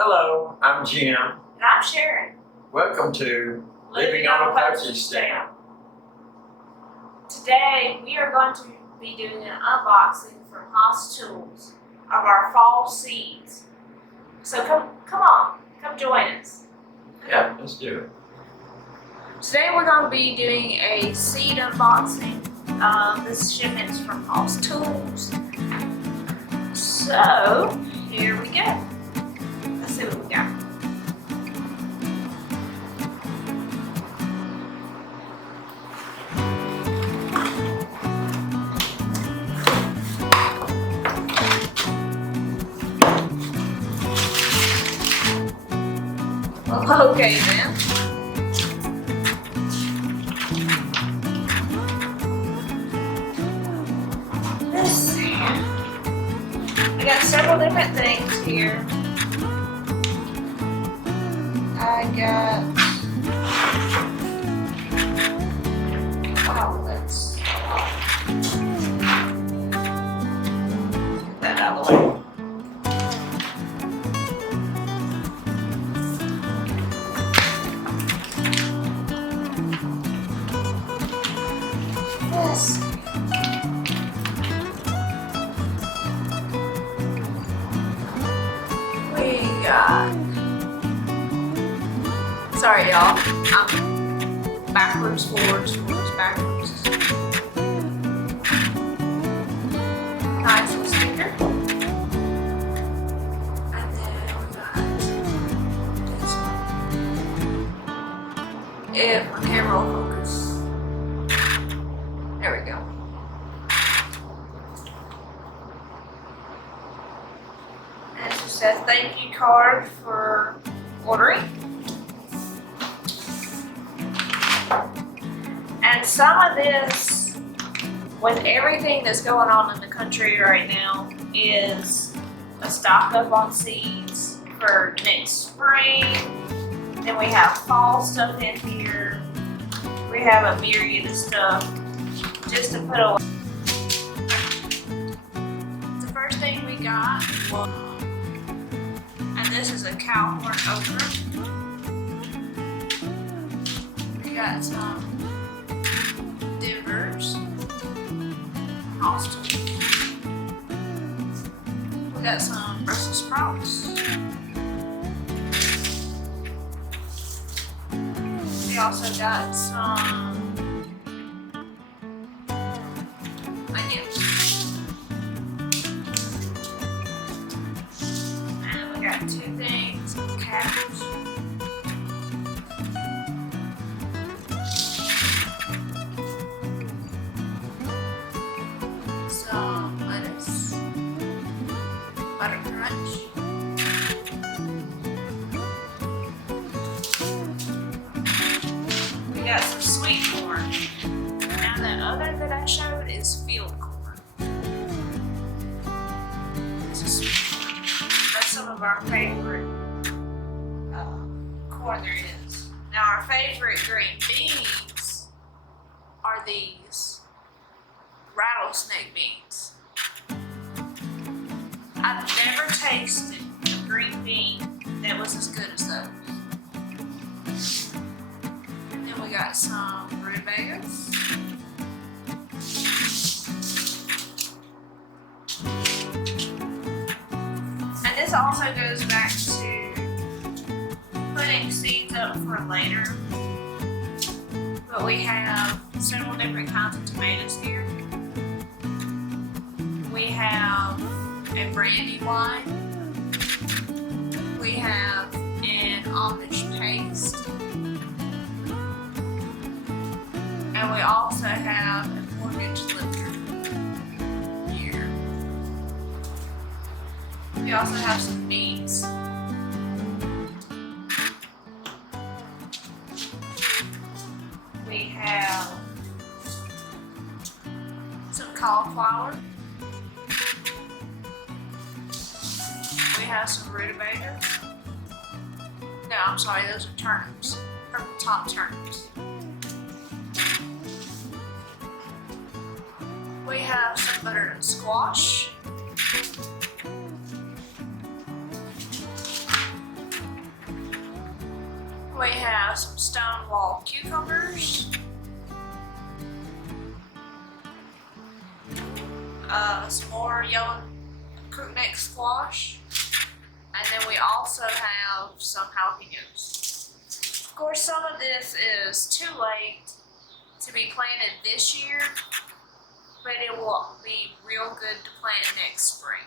Hello, I'm Jim. And I'm Sharon. Welcome to Living on a Postage Stamp. Today we are going to be doing an unboxing from Haas Tools of our fall seeds. So come on, come join us. Yeah, let's do it. Today we're going to be doing a seed unboxing. This shipment is from Haas Tools. So here we go. Let's see what we got. Well, okay then. Let's see. I got several different things here. I got outlets. Get that out of the way. Yes. We got. Sorry, y'all. I'm backwards, forwards, backwards. Nice little sticker. And then we got this one. If my camera will focus. There we go. And it just says thank you card for ordering. And some of this, with everything that's going on in the country right now, is a stock up on seeds for next spring. Then we have fall stuff in here. We have a myriad of stuff just to put away. The first thing we got, and this is a cow horn opener. We got some Denver's, Austin. We got some Brussels sprouts. We also got some onions. And we got two things of cabbage. Some lettuce, butter crunch, we got some sweet corn. Now the other that I showed is field corn. This is sweet corn. That's some of our favorite corn there is. Now our favorite green beans are these rattlesnake beans. I've never tasted a green bean that was as good as those. And then we got some rutabagas. And this also goes back to putting seeds up for later. But we have several different kinds of tomatoes here. We have a brandy wine. We have an Amish paste. And we also have a mortgage liquor here. We also have some beets. We have some cauliflower. We have some rutabagas. No, I'm sorry, those are turnips. Purple top turnips. We have some butternut squash. We have some Stonewall cucumbers. Some more yellow crookneck squash. And then we also have some jalapenos. Of course, some of this is too late to be planted this year, but it will be real good to plant next spring.